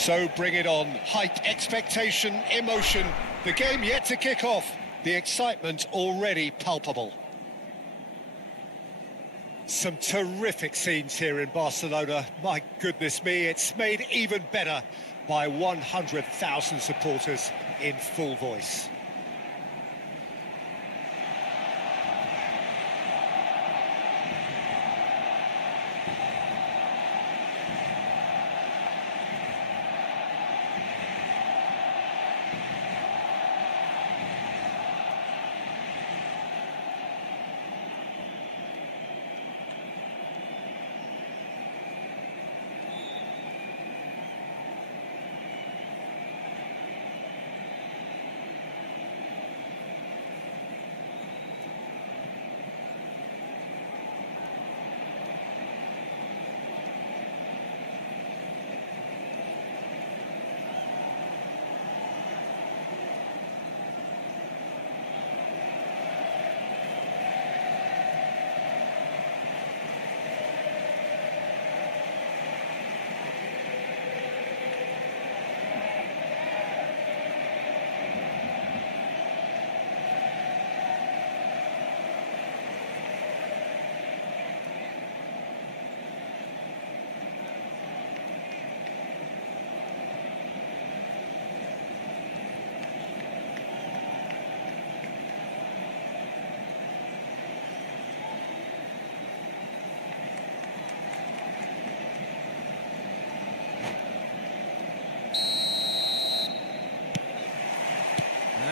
So bring it on. Hype, expectation, emotion. The game yet to kick off. The excitement already palpable. Some terrific scenes here in Barcelona. My goodness me, it's made even better by 100,000 supporters in full voice.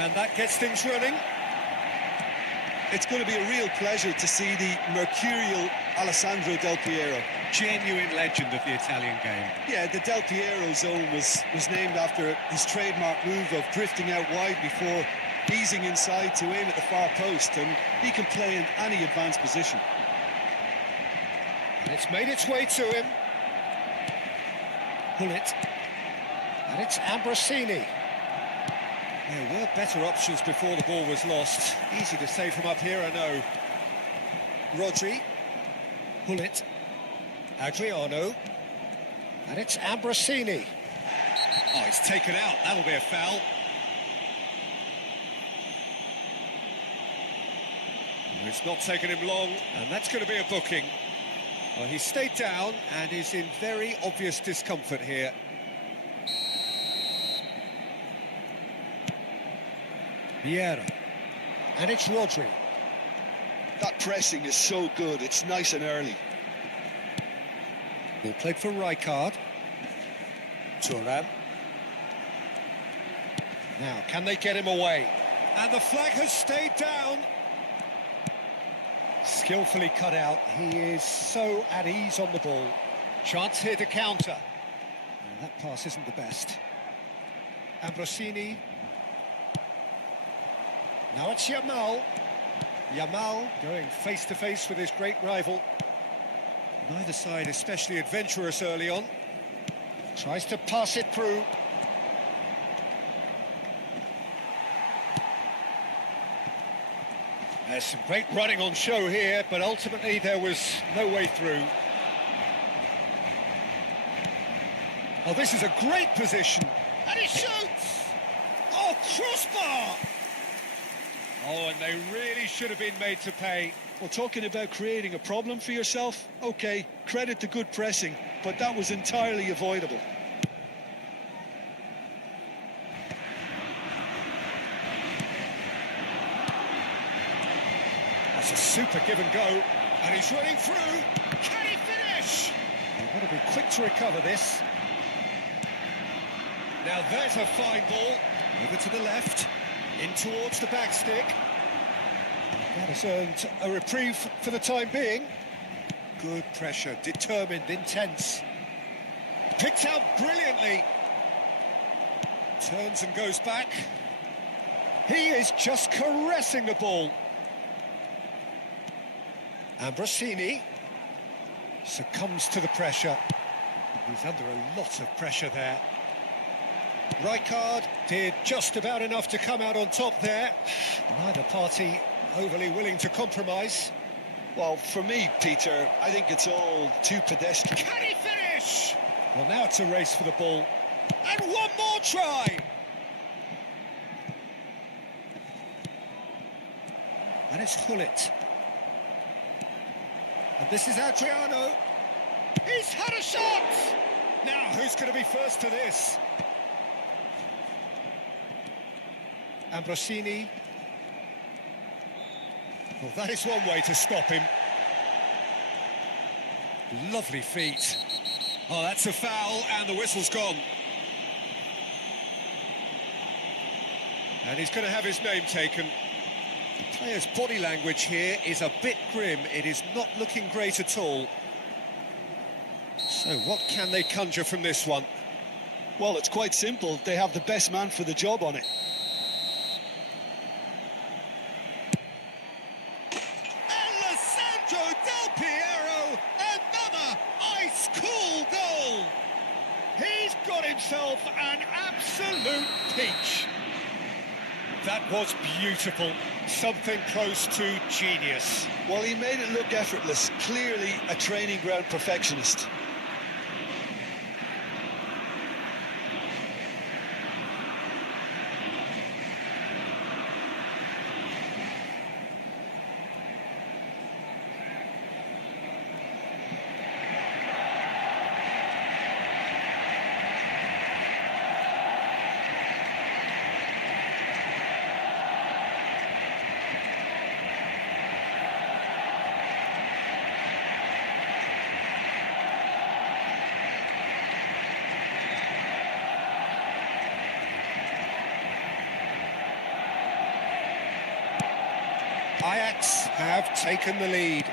And that gets things running. It's going to be a real pleasure to see the mercurial Alessandro Del Piero. Genuine legend of the Italian game. Yeah, the Del Piero zone was named after his trademark move of drifting out wide before easing inside to aim at the far post, and he can play in any advanced position. And it's made its way to him. Pull it. And it's Ambrosini. There were better options before the ball was lost. Easy to say from up here, I know. Rodri. Pull it. Adriano. And it's Ambrosini. Oh, it's taken out. That'll be a foul. It's not taken him long, and that's going to be a booking. Well, he stayed down and is in very obvious discomfort here. Vieira. And it's Rodri. That pressing is so good, it's nice and early. Ball played for Rijkaard. Thuram. Now, can they get him away? And the flag has stayed down. Skillfully cut out. He is so at ease on the ball. Chance here to counter. And that pass isn't the best. Ambrosini. Now it's Yamal. Yamal going face-to-face with his great rival. Neither side especially adventurous early on. Tries to pass it through. There's some great running on show here, but ultimately there was no way through. Oh, this is a great position. And he shoots! Oh, crossbar! Oh, and they really should have been made to pay. Well, talking about creating a problem for yourself, OK, credit to good pressing, but that was entirely avoidable. That's a super give and go, and he's running through. Can he finish? They've got to be quick to recover this. Now there's a fine ball. Over to the left, in towards the back stick. That has earned a reprieve for the time being. Good pressure, determined, intense. Picked out brilliantly. Turns and goes back. He is just caressing the ball. Ambrosini succumbs to the pressure. He's under a lot of pressure there. Rijkaard did just about enough to come out on top there. Neither party overly willing to compromise. Well, for me, Peter, I think it's all too pedestrian. Can he finish? Well, now it's a race for the ball. And one more try. And it's Hullet. And this is Adriano. He's had a shot! Now, who's going to be first to this? Ambrosini. Well, that is one way to stop him. Lovely feet. Oh, that's a foul, and the whistle's gone. And he's going to have his name taken. The player's body language here is a bit grim. It is not looking great at all. So what can they conjure from this one? Well, it's quite simple. They have the best man for the job on it. Alessandro Del Piero, another ice-cool goal. He's got himself an absolute peach. That was beautiful, something close to genius. Well, he made it look effortless, clearly a training ground perfectionist. Ajax have taken the lead.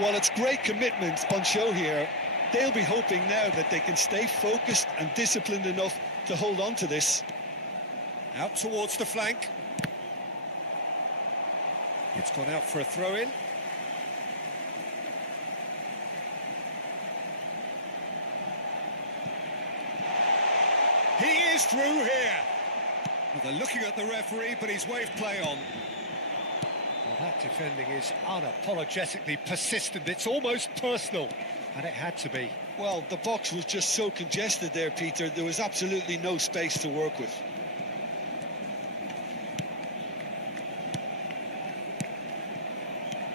Well, it's great commitment on show here. They'll be hoping now that they can stay focused and disciplined enough to hold on to this. Out towards the flank. It's gone out for a throw-in. He is through here. Well, they're looking at the referee, but he's waved play on. Well, that defending is unapologetically persistent. It's almost personal, and it had to be. Well, the box was just so congested there, Peter. There was absolutely no space to work with.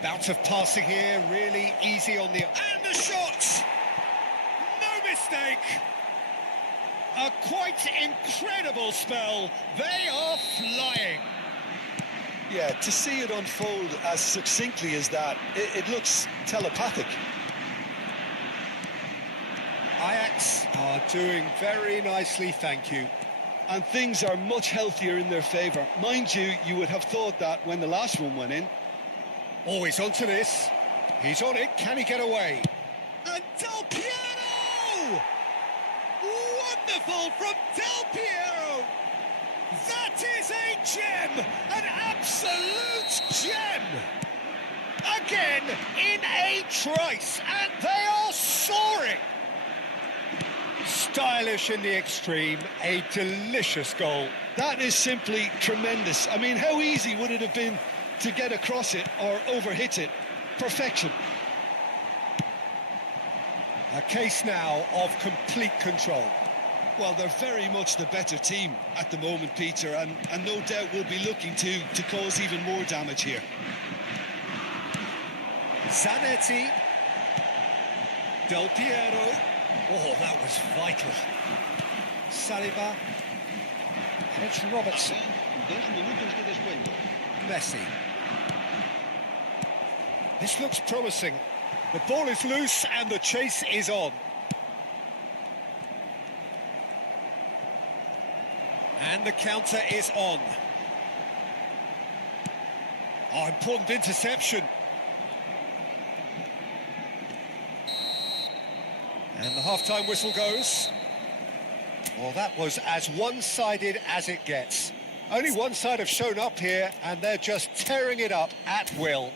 Bout of passing here, really easy on the... And the shot! No mistake! A quite incredible spell. They are flying. Yeah, to see it unfold as succinctly as that, it looks telepathic. Ajax are doing very nicely, thank you. And things are much healthier in their favour. Mind you, you would have thought that when the last one went in. Oh, he's onto this. He's on it. Can he get away? And Del Piero! Wonderful from Del Piero! That is a gem! An absolute gem! Again, in a trice, and they are soaring! Stylish in the extreme, a delicious goal. That is simply tremendous. I mean, how easy would it have been to get across it or overhit it? Perfection. A case now of complete control. Well, they're very much the better team at the moment, Peter, and no doubt will be looking to cause even more damage here. Zanetti. Del Piero. Oh, that was vital. Saliba. And it's Robertson. Messi. This looks promising. The ball is loose and the chase is on. And the counter is on. Oh, important interception. And the half-time whistle goes. Well, that was as one-sided as it gets. Only one side have shown up here, and they're just tearing it up at will.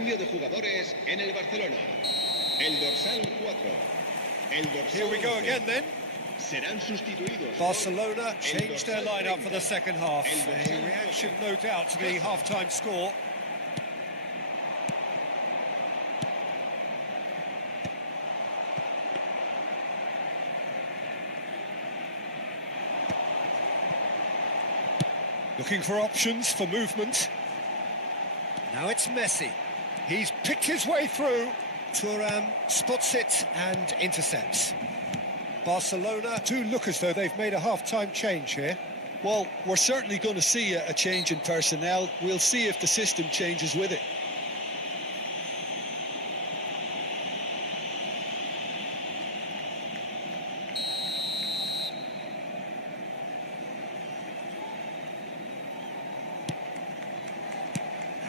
Cambio de jugadores en el Barcelona. El dorsal 4. El dorsal Here we go 11. again then. Serán sustituidos. Barcelona El changed their dorsal lineup for the 30. second half. El A dorsal reaction, 12. no doubt, to the half-time score. Looking for options for movement. Now it's Messi. He's picked his way through. Thuram spots it and intercepts. Barcelona do look as though they've made a half-time change here. Well, we're certainly going to see a change in personnel. We'll see if the system changes with it.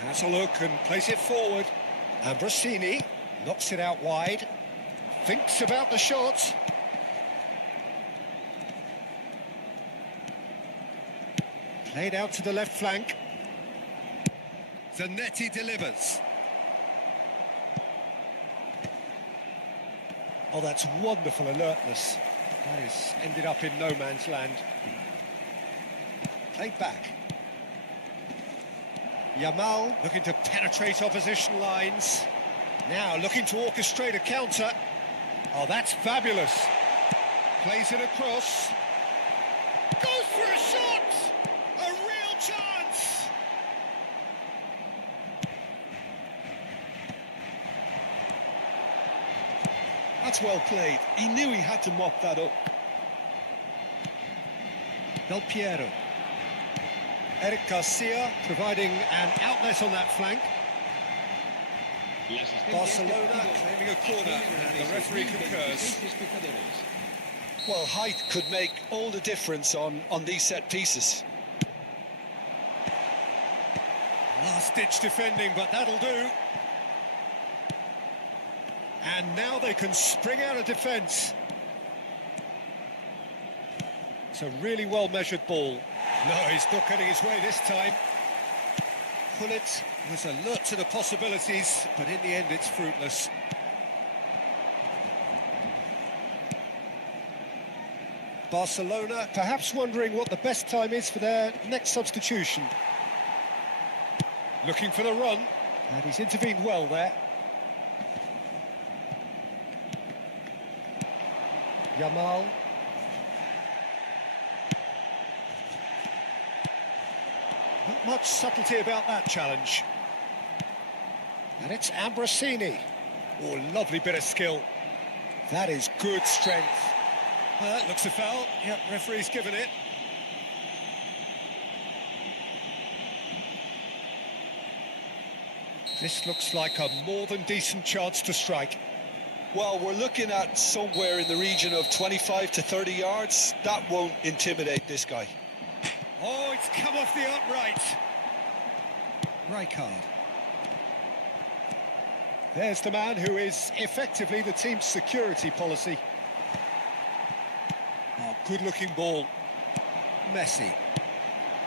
Has a look and plays it forward. Ambrosini knocks it out wide. Thinks about the shot. Played out to the left flank. Zanetti delivers. Oh, that's wonderful alertness. That has ended up in no man's land. Played back. Yamal looking to penetrate opposition lines. Now looking to orchestrate a counter. Oh, that's fabulous. Plays it across. Goes for a shot! A real chance! That's well played. He knew he had to mop that up. Del Piero. Eric Garcia providing an outlet on that flank. Barcelona claiming a corner, and the referee concurs. Well, height could make all the difference on these set pieces. Last-ditch defending, but that'll do. And now they can spring out of defence. It's a really well-measured ball. No, he's not getting his way this time. Pullet was alert to the possibilities, but in the end it's fruitless. Barcelona perhaps wondering what the best time is for their next substitution. Looking for the run, and he's intervened well there. Yamal. Not much subtlety about that challenge. And it's Ambrosini. Oh, lovely bit of skill. That is good strength. That looks a foul. Yep, referee's given it. This looks like a more than decent chance to strike. Well, we're looking at somewhere in the region of 25 to 30 yards. That won't intimidate this guy. Oh, it's come off the upright. Right card. There's the man who is effectively the team's security policy. Oh, good-looking ball. Messi.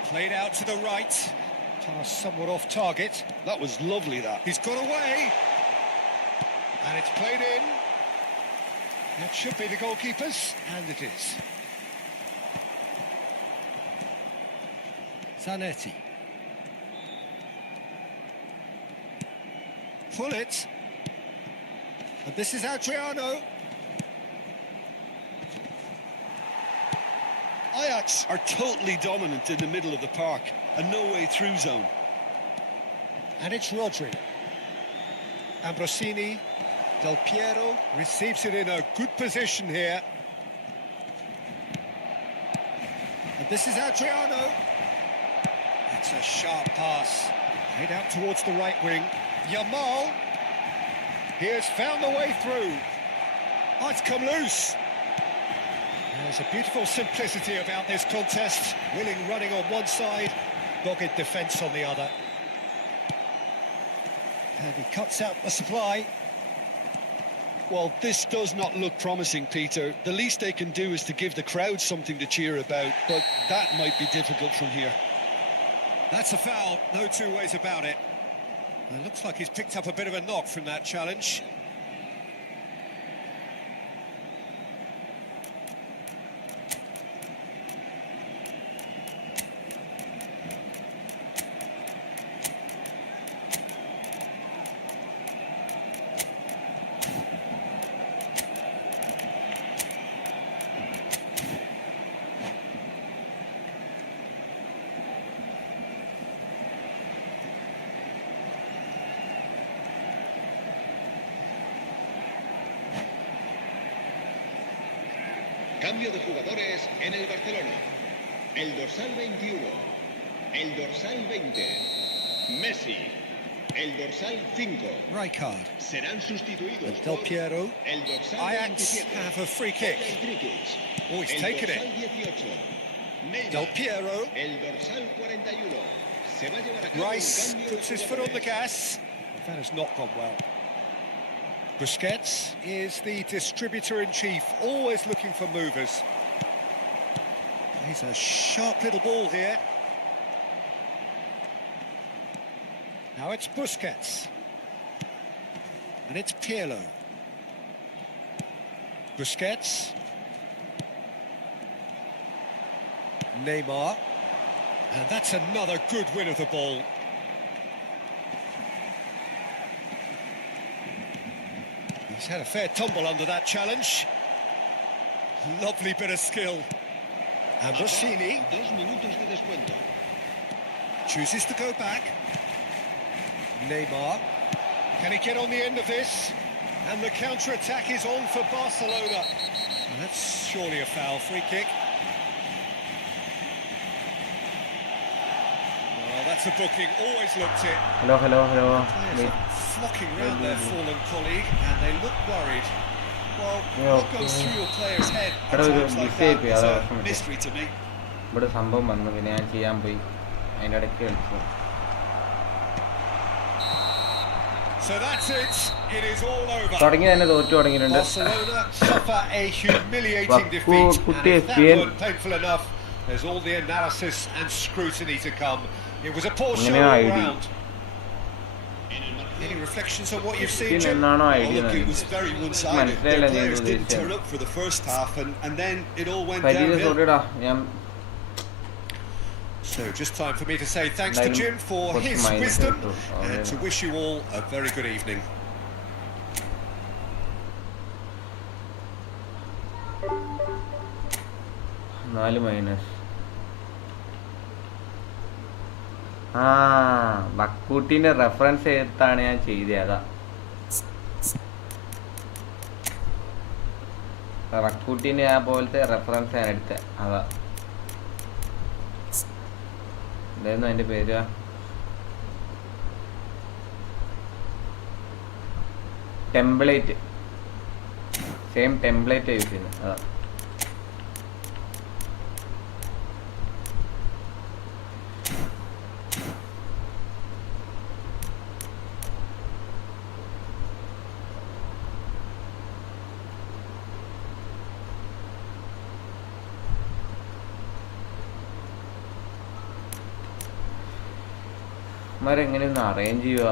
Played out to the right. Pass somewhat off target. That was lovely, that. He's got away. And it's played in. That should be the goalkeeper's, and it is. Zanetti. Pullet. And this is Adriano. Ajax are totally dominant in the middle of the park. A no-way through zone. And it's Rodri. Ambrosini. Del Piero receives it in a good position here. And this is Adriano. It's a sharp pass. Played out towards the right wing. Yamal. He has found the way through. Oh, it's come loose. There's a beautiful simplicity about this contest. Willing running on one side, dogged defence on the other. And he cuts out the supply. Well, this does not look promising, Peter. The least they can do is to give the crowd something to cheer about, but that might be difficult from here. That's a foul, no two ways about it. It looks like he's picked up a bit of a knock from that challenge. Cambio de jugadores en el Barcelona. El dorsal 21. El dorsal 20. Messi. El dorsal 5. Rijkaard. Serán sustituidos Del por Piero. el dorsal Ajax 27. have a free kick. Oh, he's El taken dorsal it. 18. Neymar. Del Piero. El dorsal 41. Se va a llevar a cabo Rice un cambio de puts his foot on the jugadores. gas. That has not gone well. Busquets is the distributor-in-chief, always looking for movers. He's a sharp little ball here. Now it's Busquets. And it's Pirlo. Busquets. Neymar. And that's another good win of the ball. He's had a fair tumble under that challenge. Lovely bit of skill. And Rossini 2 minutos de descuento. chooses to go back. Neymar. Can he get on the end of this? And the counter-attack is on for Barcelona. And that's surely a foul. Free kick. Well, that's a booking. Always looked it. Hello. Players Wait. are flocking round their fallen colleague, and they look worried. Well, Yeah, what goes through your player's head at Hello, times like mistake, that It's yeah. a mystery to me. ഇവിടെ സംഭവം വന്നു പിന്നെ ഞാൻ ചെയ്യാൻ പോയി അതിൻ്റെ ഇടയ്ക്ക് കളിച്ചു. So that's it. It is all over. തുടങ്ങി തന്നെ തോറ്റു തുടങ്ങിയിട്ടുണ്ട്. Barcelona suffer a humiliating defeat, and if that weren't painful enough, there's all the analysis and scrutiny to come. It was a poor show all round. Any reflections on what you've seen, പിന്നെ Jim? എന്നാണോ Oh, idea look, it was very one-sided. Their മനസ്സിലായില്ല players ഞാൻ didn't turn ഉദ്ദേശിച്ചത്. up for the first half, and then it all went പരീക്ഷ downhill. സോറിടാ ഞാൻ So just time for me to say thanks to Like, Jim for what's his mine wisdom too? Oh, and yeah. to wish you all a very good evening. -4 ആ ബക്കൂട്ടിന്റെ reference എടുത്താണ് ഞാൻ ചെയ്തത്. അതാ ബക്കൂട്ടിന്റെ ആ പോലത്തെ reference ഞാൻ എടുത്തത്. അതാ എന്തായിരുന്നു അതിന്റെ പേര്? ടെംപ്ലേറ്റ്. സെയിം ടെംപ്ലേറ്റ് യൂസ് ചെയ്യുന്നത്. അതാ എങ്ങനെയൊന്ന് അറേഞ്ച് ചെയ്യുക?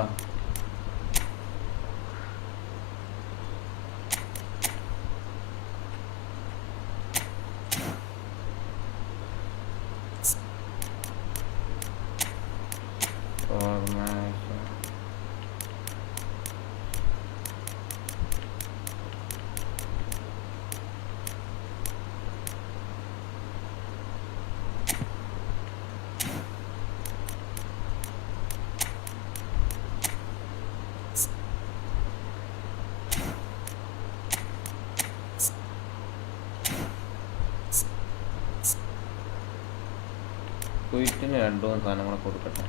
കുയിറ്റിന് 2 സാധനങ്ങൾ കൊടുക്കട്ടെ.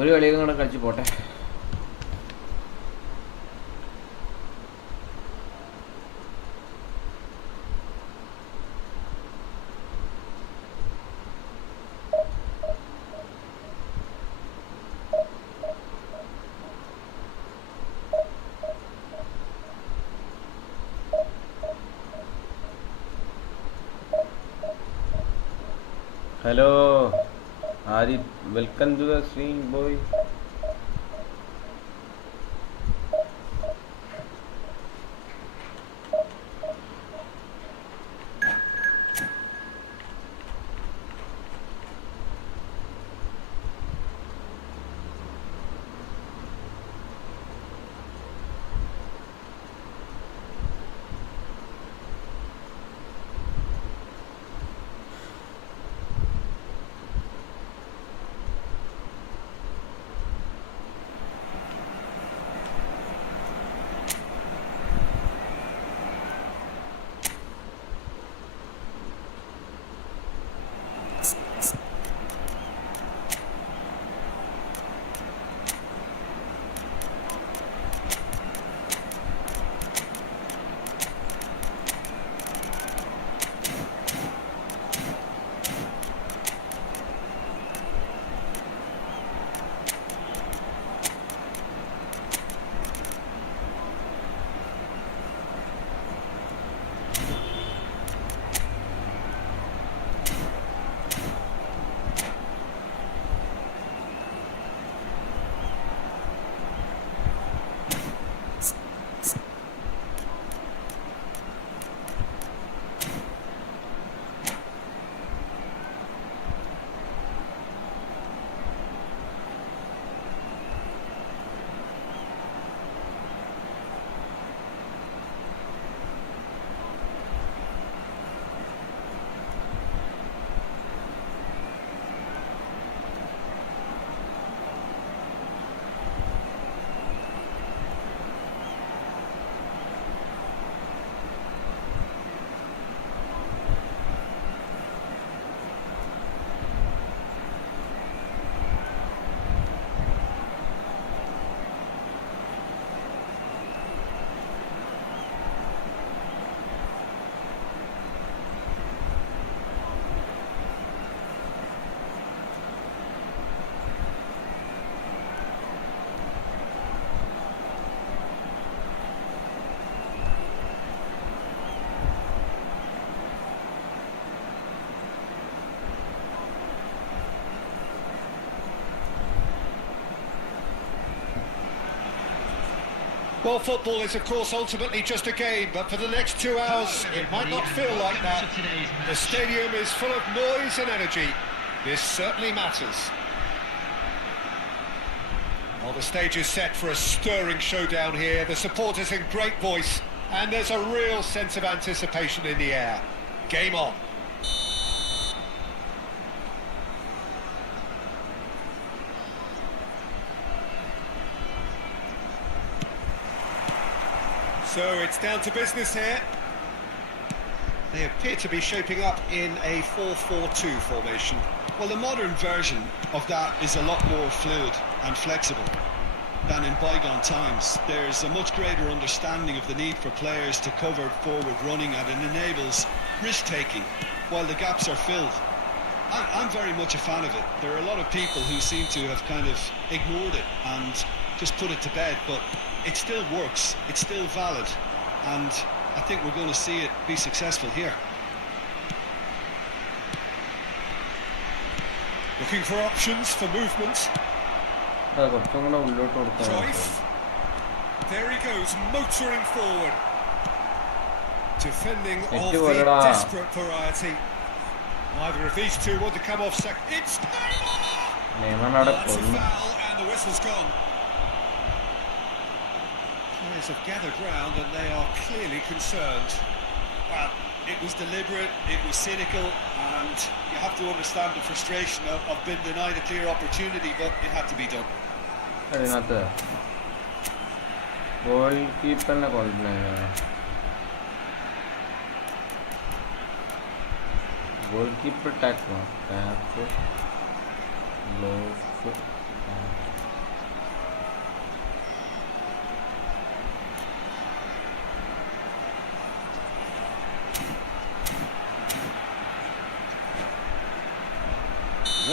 ഒരു കളിയൊക്കെ കൂടെ കളിച്ച് പോട്ടെ. Hello, Adit. Welcome to the stream, boy. Well, football is, of course, ultimately just a game, but for the next 2 hours, it might not feel like that. The stadium is full of noise and energy. This certainly matters. Well, the stage is set for a stirring showdown here. The supporters in great voice, and there's a real sense of anticipation in the air. Game on. So it's down to business here. They appear to be shaping up in a 4-4-2 formation. Well, the modern version of that is a lot more fluid and flexible than in bygone times. There's a much greater understanding of the need for players to cover forward running, and it enables risk-taking while the gaps are filled. I'm very much a fan of it. There are a lot of people who seem to have kind of ignored it and just put it to bed, but it still works, it's still valid, and I think we're going to see it be successful here. Looking for options for movement. Cruyff. There he goes, motoring forward. Defending of the desperate variety. Neither of these two want to come off second. It's Neymar! That's a foul, and the whistle's gone. Players have gathered round and they are clearly concerned. Well, it was deliberate, it was cynical, and you have to understand the frustration of being denied a clear opportunity, but it had to be done. Goalkeeper tax block.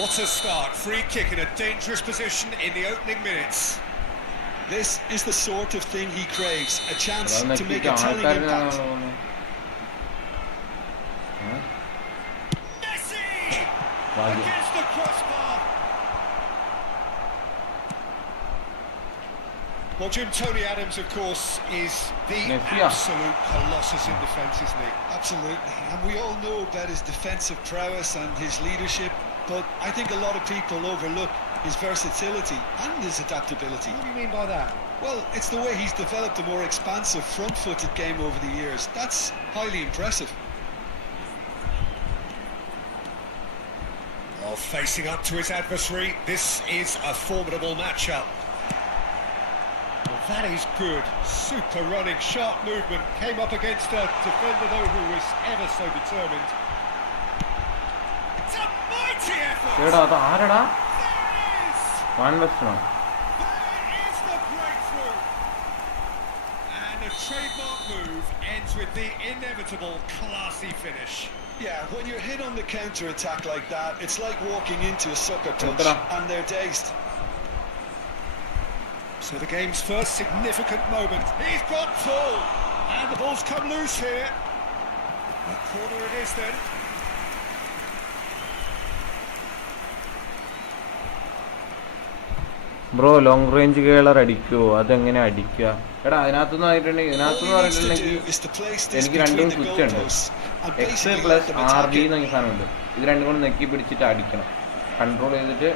What a start. Free kick in a dangerous position in the opening minutes. This is the sort of thing he craves, a chance to make a telling impact. Messi! Against the crossbar. Well, Jim, Tony Adams, of course, is the absolute colossus in defence, isn't he? Absolutely. And we all know about his defensive prowess and his leadership, but I think a lot of people overlook his versatility and his adaptability. What do you mean by that? Well, it's the way he's developed a more expansive front-footed game over the years. That's highly impressive. Well, facing up to his adversary, this is a formidable matchup. Well, that is good. Super running, sharp movement. Came up against a defender, though, who was ever so determined. It's a mighty effort! There is! There is the breakthrough! And a trademark move ends with the inevitable classy finish. Yeah, when you're hit on the counter-attack like that, it's like walking into a sucker punch, and they're dazed. So the game's first significant moment. He's got full! And the ball's come loose here. A corner it is then. Bro long range curler അടിക്കുമോ? അതെങ്ങനെ അടിക്കുക? എടാ അതിനകത്തുനിന്ന് പറഞ്ഞിട്ടുണ്ടെങ്കിൽ എനിക്ക് രണ്ടും switch ഉണ്ട്. X plus R D എന്ന് സാധനമുണ്ട്. ഇത് രണ്ടും കൂടെ നെക്കി പിടിച്ചിട്ട് അടിക്കണം. കൺട്രോൾ ചെയ്തിട്ട്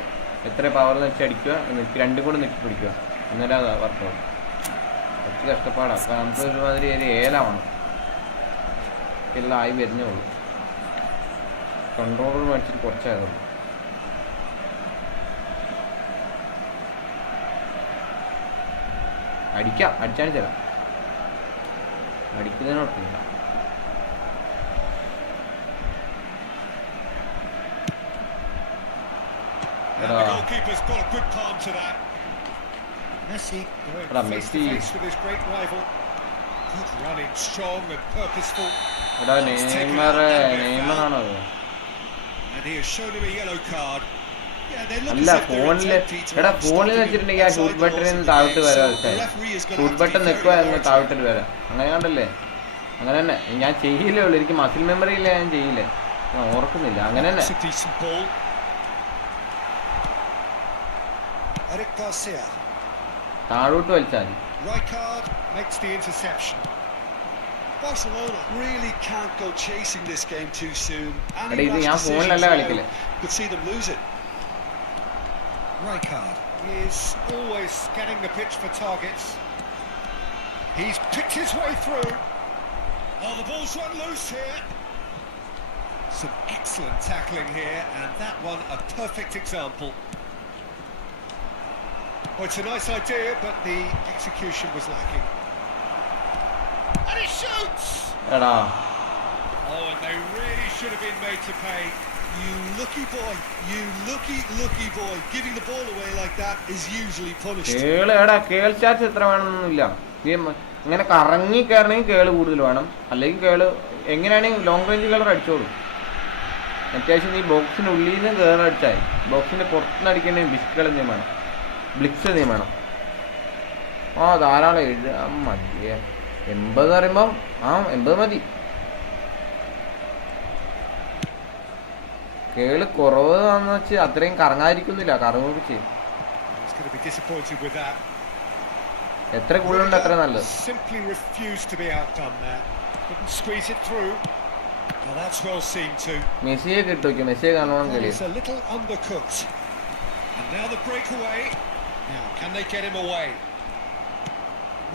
എത്ര പവറിൽ വെച്ച് അടിക്കുക, നെക്കി രണ്ടും കൂടെ നെക്കി പിടിക്കുക, എന്നാലും അത് വർക്കൗട്ട്. കുറച്ച് കഷ്ടപ്പാടാണ്. അപ്പം നമുക്ക് ഒരുമാതിരി ഒരു ഏലമാണ് എല്ലാം ആയി വരുന്നേ ഉള്ളൂ. കൺട്രോളർ മേടിച്ചിട്ട് കുറച്ചായതുള്ളൂ. അടിക്കാം, അടിച്ചാണ് തരാം. അടിക്കുന്നതിനോട്ടില്ല. Messi going face to face with his great rival. Good running, strong and purposeful. നെയ്മറാണത്. And he has shown him a yellow card. അല്ല ഫോണില്, എടാ ഫോണിൽ വെച്ചിട്ടുണ്ടെങ്കിൽ ആ ഷൂട്ട് ബട്ടണിൽ നിന്ന് താഴോട്ട് വരാം. ഷൂട്ട് ബട്ടൺ നിൽക്കുക എന്ന് താഴോട്ട് വരാം. അങ്ങനെ കണ്ടല്ലേ? അങ്ങനെ തന്നെ ഞാൻ ചെയ്യില്ലേ ഉള്ളൂ. എനിക്ക് മസിൽ മെമ്മറി ഇല്ല, ഞാൻ ചെയ്യില്ലേ, ഓർക്കുന്നില്ല. അങ്ങനെ തന്നെ താഴോട്ട് വലിച്ചാൽ Barcelona really can't go chasing this game too soon. എടാ ഇത് ഞാൻ ഫോണിലല്ല കളിക്കല്. Could see them lose it. Rijkaard is always scanning the pitch for targets. He's picked his way through. Oh, the ball's run loose here. Some excellent tackling here, and that one a perfect example. Oh, it's a nice idea, but the execution was lacking. And he shoots! എടാ Oh, and they really should have been made to pay. You lucky boy, you lucky boy. Giving the ball away like that is usually punished. Curl charge എത്ര വേണമെന്നൊന്നുമില്ല. ഇങ്ങനെ കറങ്ങി കയറണമെങ്കിൽ കേള് കൂടുതൽ വേണം, അല്ലെങ്കിൽ കേള് എങ്ങനെയാണെങ്കിൽ long range colour അടിച്ചോളൂ. അത്യാവശ്യം ഈ ബോക്സിനുള്ളിൽ നിന്ന് കയറി അടിച്ചാൽ, ബോക്സിൻ്റെ പുറത്തുനിന്ന് അടിക്കണമെങ്കിൽ ബ്ലിക്സുകൾ എന്തെങ്കിലും വേണം, ബ്ലിക്സ് എന്തെങ്കിലും വേണം. ആ ധാരാളം എഴുതാൻ മതിയേ. 80 പറയുമ്പം 80 മതി. കേള് കുറവാന്ന് വെച്ച് അത്രയും കറങ്ങാതിരിക്കുന്നില്ല, കറങ്ങുകയൊക്കെ ചെയ്യും. എത്ര കൂടുതലുണ്ട് അത്ര നല്ലത്. മെസ്സിയെ കിട്ടും, മെസ്സിയെ കാണണം കളി.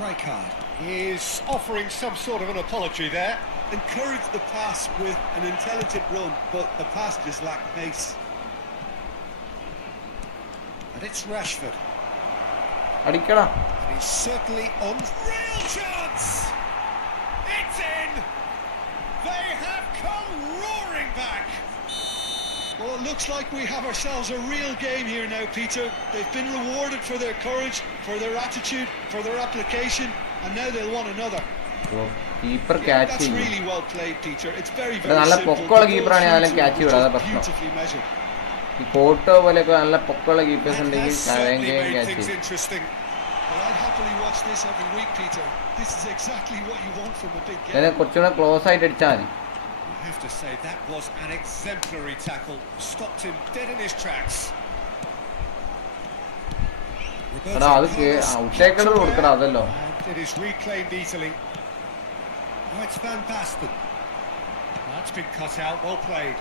Rijkaard is offering some sort of an apology there. Encouraged the pass with an intelligent run, but the pass just lacked pace. And it's Rashford. അടിക്കടാ. And he's certainly on. Real chance! It's in! They have come roaring back! Well, it looks like we have ourselves a real game here now, Peter. They've been rewarded for their courage, for their attitude, for their application, and now they'll want another. Keeper catch ചെയ്യും. നല്ല പൊക്കമുള്ള കീപ്പറാണ്, ഞാൻ catch വിടാതെ പ്രശ്നം. ഈ കോട്ടോ പോലെയൊക്കെ നല്ല പൊക്കമുള്ള കീപ്പേഴ്സ് ഉണ്ടെങ്കിൽ ക്യാച്ച് ചെയ്യും. കുറച്ചുകൂടെ ക്ലോസ് ആയിട്ട് അടിച്ചാൽ മതി. I have to say that was an exemplary tackle. Stopped him dead in his tracks. എടാ അത് ഔട്ടേക്കണത് കൊടുക്കടാ അതല്ലോ. It is reclaimed easily. Oh, it's Van Basten. That's been cut out. Well played.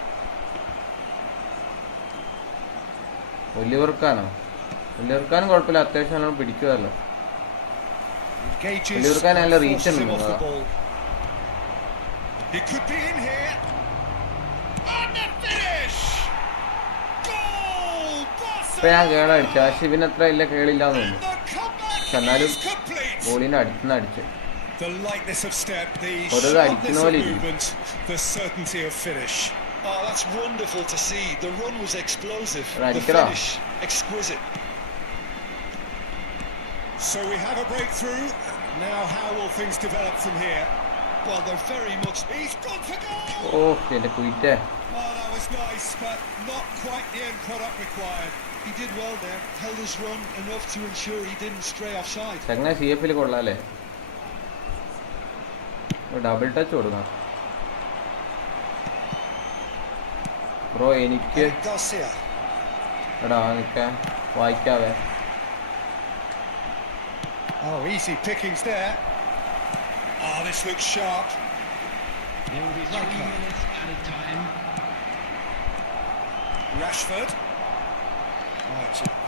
ഒലിവർക്കാനും കുഴപ്പമില്ല, അത്യാവശ്യം നല്ലോണം പിടിക്കുമല്ലോ. ഒലിവർക്കാൻ നല്ല റീച്ച് ഉണ്ട്. He could be in here. And the finish. Goal. ഇപ്പൊ ഞാൻ കേളടിച്ചു. ആ ശിവന് അത്ര ഇല്ല കേളില്ലാന്ന് തോന്നുന്നു. എന്നാലും ബോളിനെ അടിക്കുന്ന അടിച്ച് the lightness of step, the sharpness of movement, the certainty of finish. Oh, that's wonderful to see. The run was explosive. The finish exquisite. So we have a breakthrough. Now how will things develop from here? Well, they're very much... He's gone for goal! Oh, that was nice, but not quite the end product required. He did well there, held his run enough to ensure he didn't stray offside. Second CFL കൊള്ളാല്ലേ? Double touch കൊടുക്കണം bro. എനിക്ക് എടാ നിൽക്കാൻ വായിക്കാവേ. Oh, easy pickings there. Oh, this looks sharp. There will be 3 minutes added time. Rashford.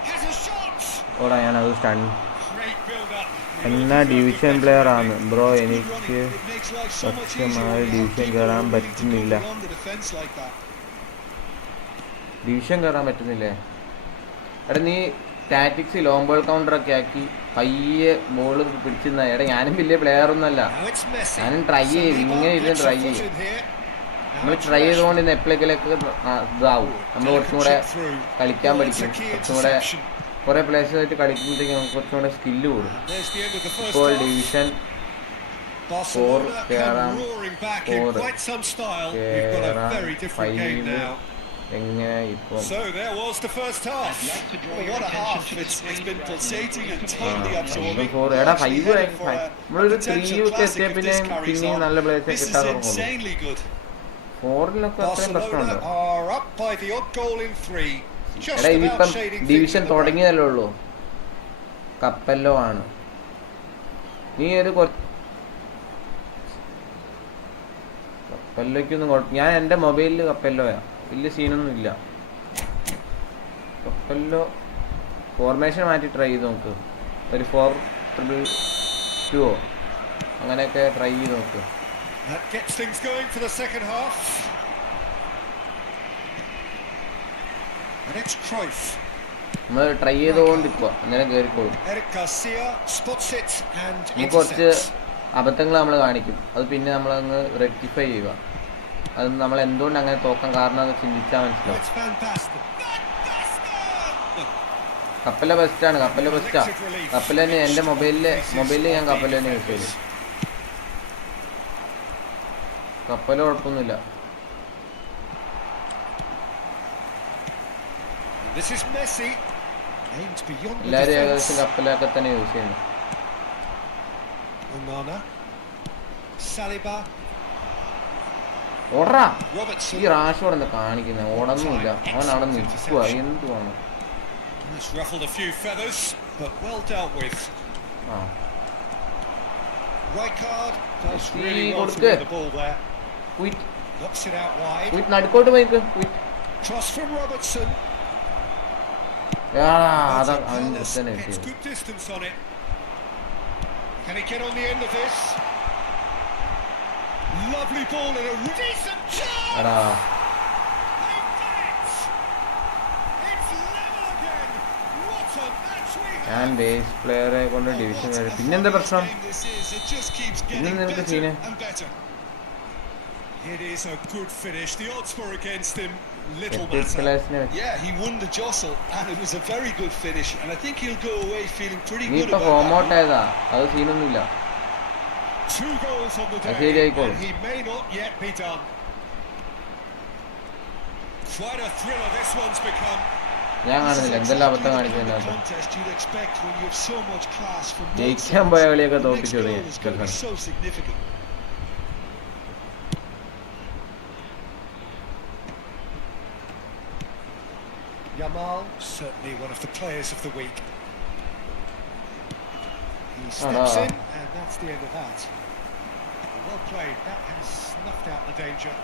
Has a shot. ഓടാ ഞാനത് stunt. Great build up. എന്നാ division player ആണ് bro. എനിക്ക് സത്യമായി ഡിവിഷൻ കയറാൻ പറ്റുന്നില്ല. ഡിവിഷൻ കയറാൻ പറ്റുന്നില്ലേ? എടാ നീ ടാറ്റിക്സ് ലോങ് ബോൾ കൗണ്ടർ ഒക്കെ ആക്കി പയ്യെ ബോൾ പിടിച്ചിരുന്ന. എടാ ഞാനും വലിയ പ്ലെയർ ഒന്നുമല്ല, ഞാനും ട്രൈ ചെയ്യും. ഇങ്ങനെ ഇരുന്ന് ട്രൈ ചെയ്യും. നമ്മൾ ട്രൈ ചെയ്തുകൊണ്ട് ഇന്ന് എപ്പോഴേക്കിലൊക്കെ ഇതാവും. നമ്മൾ കുറച്ചും കൂടെ കളിക്കാൻ പഠിക്കും. കുറച്ചും കൂടെ കുറെ പ്ലേയേഴ്സായിട്ട് കളിക്കുമ്പോഴത്തേക്ക് നമുക്ക് കുറച്ചും കൂടെ സ്കില്ല് കൂടും. ഇപ്പോൾ ഡിവിഷൻ 4 കയറാൻ 5 എങ്ങനെ ഇപ്പോൾ എടാ 5 നമ്മളൊരു 3 ഒക്കെ എത്തിയ പിന്നെയും നല്ല പ്ലേയേഴ്സെ കിട്ടാൻ തുടങ്ങുള്ളൂ. 4-ലൊക്കെ അത്രയും പ്രശ്നമുണ്ട്. എടാ ഇതിപ്പം ഡിവിഷൻ തുടങ്ങിയതല്ലേ ഉള്ളൂ. കപ്പല്ലോ ആണ്. നീ ഒരു കപ്പല്ലോക്കൊന്നും കുഴപ്പം. ഞാൻ എൻ്റെ മൊബൈലിൽ കപ്പല്ലോയാ, വലിയ സീനൊന്നും ഇല്ല. കപ്പല്ലോ ഫോർമേഷൻ മാറ്റി ട്രൈ ചെയ്ത് നോക്ക്. ഒരു 4-3-2 അങ്ങനെയൊക്കെ ട്രൈ ചെയ്ത് നോക്ക്. നമ്മൾ ട്രൈ ചെയ്തുകൊണ്ടിരിക്കുക, അന്നേരം കയറിക്കോളും. നമുക്ക് കുറച്ച് അബദ്ധങ്ങൾ നമ്മൾ കാണിക്കും, അത് പിന്നെ നമ്മളങ്ങ് റെക്ടിഫൈ ചെയ്യുക. അത് നമ്മൾ എന്തുകൊണ്ട് അങ്ങനെ തോക്കാൻ കാരണം അത് ചിന്തിച്ചാൽ മനസ്സിലാവും. കപ്പല ബെസ്റ്റാണ്, കപ്പല ബെസ്റ്റാ. കപ്പല തന്നെ എൻ്റെ മൊബൈലിൽ ഞാൻ കപ്പല തന്നെ യൂസ് ചെയ്തു. കപ്പല കുഴപ്പമൊന്നുമില്ല. എല്ലാവരും ഏകദേശം കപ്പലൊക്കെ തന്നെ യൂസ് ചെയ്യുന്നു. ഓടറാ ഈ റാഷോട് എന്താ കാണിക്കുന്നത്? ഓടൊന്നുമില്ല, അവൻ അവിടെ നിൽക്കുക. എന്തുവാണ് നടുക്കോട്ട് പോയിക്ക്. അതാ അവൻ തന്നെ എത്തിയത്. Can he get on the end of this? Lovely ball and a decent chance. It's level again. What a match we have. And base player കൊണ്ട് ഡിവിഷൻ വരെ. പിന്നെന്താ പ്രശ്നം? പിന്നെ നിനക്ക് scene. It is a good finish. The odds were against him. Little matter. Yeah, he won the jostle and it was a very good finish and I think he'll go away feeling pretty good about that. Home out ആയതാ, അത് സീനൊന്നുമില്ല. 2 goals on the day and he may not yet be done. Quite a thriller this one's become. ഞാൻ കാണുന്നില്ല എന്തെല്ലാം അബദ്ധം കാണിക്കുന്നതിനകത്ത്. contest you'd expect when you have so much class from both ജയിക്കാൻ sides. പോയ കളിയൊക്കെ The next തോപ്പിച്ചു goal തുടങ്ങി. is going to be so significant. Yamal, certainly one of the players of the week. He steps in, and that's the end of that. Well played, that has snuffed out the danger.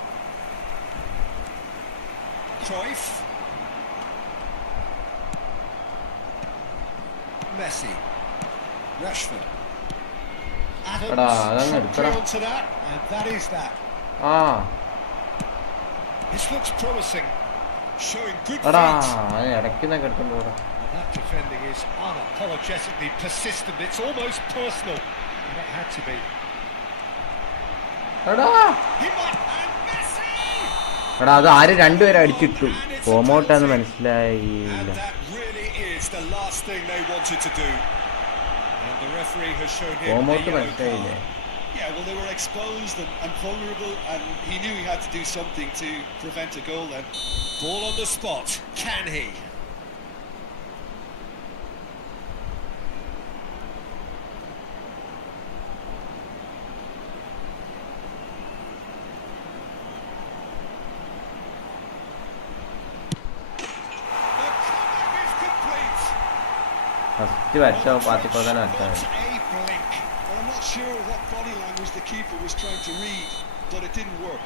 Cruyff. Messi. Rashford. Adams. Play onto that, and that is that. This looks promising. Showing good feet. That defending is unapologetically persistent. It's almost personal. And it had to be. He might and Messi! അത് ആര് രണ്ടുപേരെ അടിച്ചിട്ടു ഫോമൗട്ടാന്ന് മനസ്സിലായില്ല. And that really is the last thing they wanted to do. And the referee has shown him a yellow card. Yeah, well, they were exposed and vulnerable, and he knew he had to do something to prevent a goal then. Ball on the spot. Can he? The comeback is complete. First വരച്ചോ പാത്തിക്കോതാനും വരച്ചാൽ What a blink. Well, I'm not sure what body language the keeper was trying to read, but it didn't work.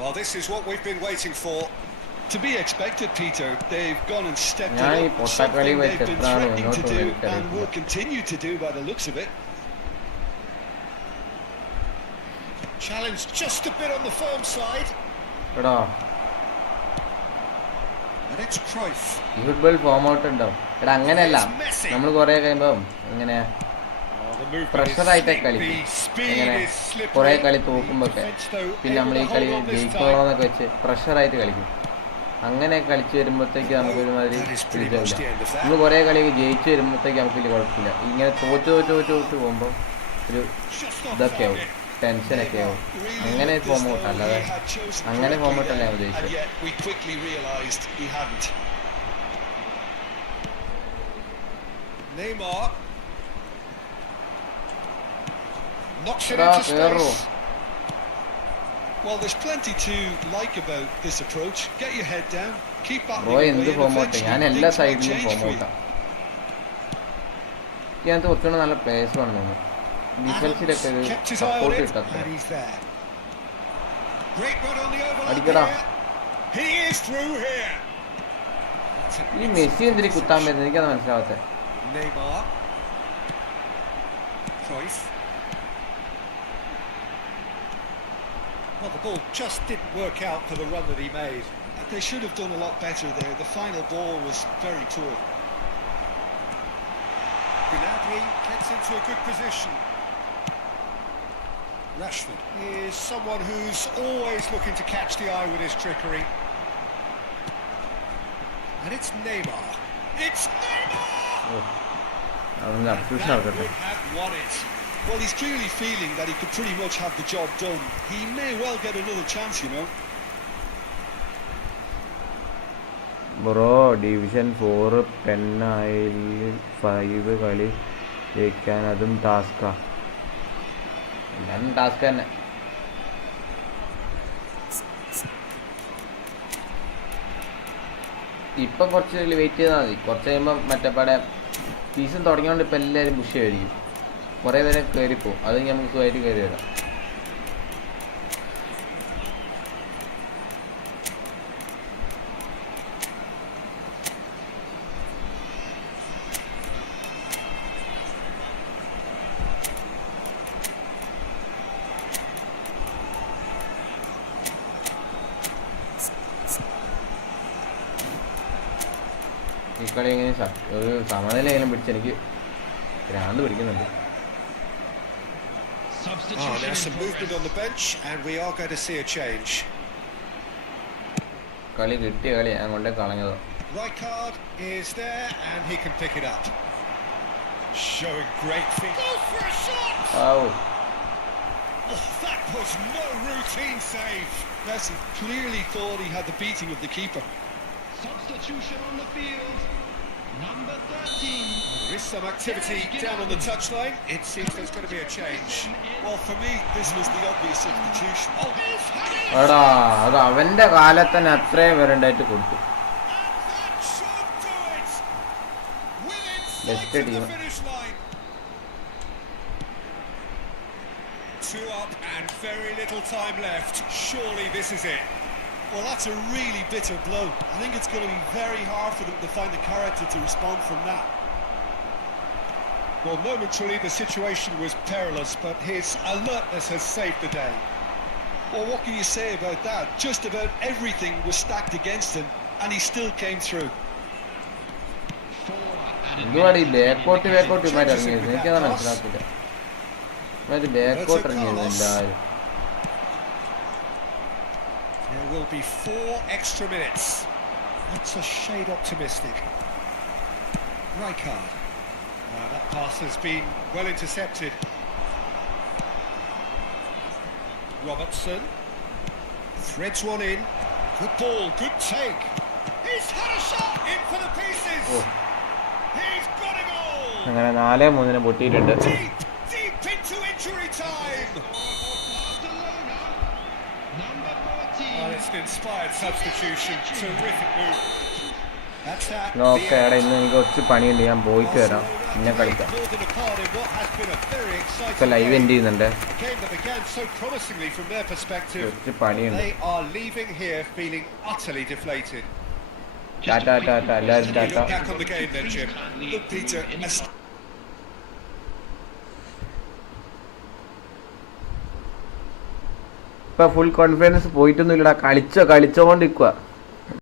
Well, this is what we've been waiting for. To be expected, Peter. They've gone and stepped Yeah, it up, something they've been threatening to do and will continue to do by the looks of it. Challenge just a bit on the firm side. എടാ And it's Cruyff. ഈ football ഫോമൗട്ട് ഉണ്ടാവും. എടാ അങ്ങനെയല്ല, നമ്മൾ കുറെ കഴിയുമ്പം ഇങ്ങനെ പ്രഷറായിട്ടൊക്കെ കളിക്കും. ഇങ്ങനെ കുറെ കളി തോക്കുമ്പോഴൊക്കെ പിന്നെ നമ്മൾ ഈ കളി ജയിക്കണമെന്നൊക്കെ വെച്ച് പ്രഷറായിട്ട് കളിക്കും. അങ്ങനെ കളിച്ച് വരുമ്പോഴത്തേക്ക് നമുക്ക് ഒരുമാതിരി പിടിച്ചില്ല. നമ്മൾ കുറേ കളിയൊക്കെ ജയിച്ച് വരുമ്പോഴത്തേക്ക് നമുക്ക് വലിയ കുഴപ്പമില്ല. ഇങ്ങനെ തോറ്റ് പോകുമ്പോൾ ഒരു ഇതൊക്കെ ആവും, ടെൻഷനൊക്കെ ആവും. അങ്ങനെ ഫോമൗട്ട് അല്ലാതെ അങ്ങനെ ഫോമൗട്ടല്ല ഞാൻ ഉദ്ദേശിച്ചത്. Neymar knocks it into space. Well, there's plenty to like about this approach. Get your head down, keep battling away, and eventually ഞാൻ എല്ലാ സൈഡിലും ഫോമൗട്ടാ. ഇതിനകത്ത് കുറച്ചുകൂടെ നല്ല പ്ലേയേഴ്സ് വേണം തോന്നുന്നു. ഡിഫൻസിലൊക്കെ ഒരു സപ്പോർട്ട് കിട്ടാത്ത. അടിക്കടാ. ഈ മെസ്സി എന്തിനു കുത്താൻ പറ്റുന്നത് എനിക്കത് മനസ്സിലാവാത്തത്. Neymar. Cruyff. Well, the ball just didn't work out for the run that he made. They should have done a lot better there. The final ball was very poor. Gnabry gets into a good position. Rashford is someone who's always looking to catch the eye with his trickery. And it's Neymar. It's Neymar! That would have won it. Well, he's clearly feeling that he could pretty much have the job done. He may well get another chance, you know. Bro division 4 പെണ്ണായിൽ 5 കളി ജയിക്കാൻ അതും ടാസ്കാ. എല്ലാം task തന്നെ. ഇപ്പം കുറച്ച് wait ചെയ്താൽ മതി. കുറച്ച് കഴിയുമ്പം മറ്റേപ്പാടെ സീസൺ തുടങ്ങിയോണ്ട് ഇപ്പം എല്ലാവരും പുഷായിരിക്കും. കുറേ പേരെ കയറിപ്പോവും. അത് നമുക്ക് സുഖമായിട്ട് കയറി വരാം. ഈ കളി എങ്ങനെ ഒരു സമനിലയെങ്കിലും പിടിച്ചെനിക്ക് ഭ്രാന്ത് പിടിക്കുന്നുണ്ട്. Now some movement on the bench, and we are going to see a change. Rijkaard is there, and he can pick it up. Showing great feet. Go for a shot! Oh, that was no routine save. Messi clearly thought he had the beating of the keeper. Substitution on the field. Number 13. There is some activity down on the touchline. It seems there's going to be a change. Well, for me, this was the obvious substitution. എടാ അത് അവന്റെ കാലത്ത് തന്നെ അത്രയും വരണ്ടായിട്ട് കൊടുത്തു. Best team. Two up and very little time left. Surely this is it. Well, that's a really bitter blow. I think it's going to be very hard for them to find the character to respond from that. Well, momentarily the situation was perilous, but his alertness has saved the day. Well, what can you say about that? Just about everything was stacked against him, and he still came through. എന്തുവാണ് ഈ ബാക്കോട്ട് ഇമാര് ഇറങ്ങിയത്? എനിക്കതാണ് മനസ്സിലാക്കില്ല. ഇമാര് ബാക്കോട്ട് ഇറങ്ങിയത് എല്ലാവരും. There will be 4 extra minutes. That's a shade optimistic. Rijkaard. That pass has been well intercepted. Robertson threads one in. Good ball, good take. He's had a shot in for the pieces. Oh. He's got a goal. അങ്ങനെ 4-3 പൊട്ടിയിട്ടുണ്ട്. Deep into injury time. Well, it's an inspired substitution. Terrific move. That's that. Okay എടാ ഇന്ന് എനിക്ക് കുറച്ച് പണിയുണ്ട്, ഞാൻ പോയിട്ട് വരാം, പിന്നെ കളിക്കാം. ഇപ്പൊ ലൈവ് എൻഡ് ചെയ്യുന്നുണ്ട്. കുറച്ച് പണിയുണ്ട്. ടാറ്റ ടാറ്റ എല്ലാവരും ടാറ്റ. ഇപ്പൊ ഫുൾ കോൺഫിഡൻസ് പോയിട്ടൊന്നും ഇല്ലടാ, കളിച്ചോണ്ടിരിക്കുക.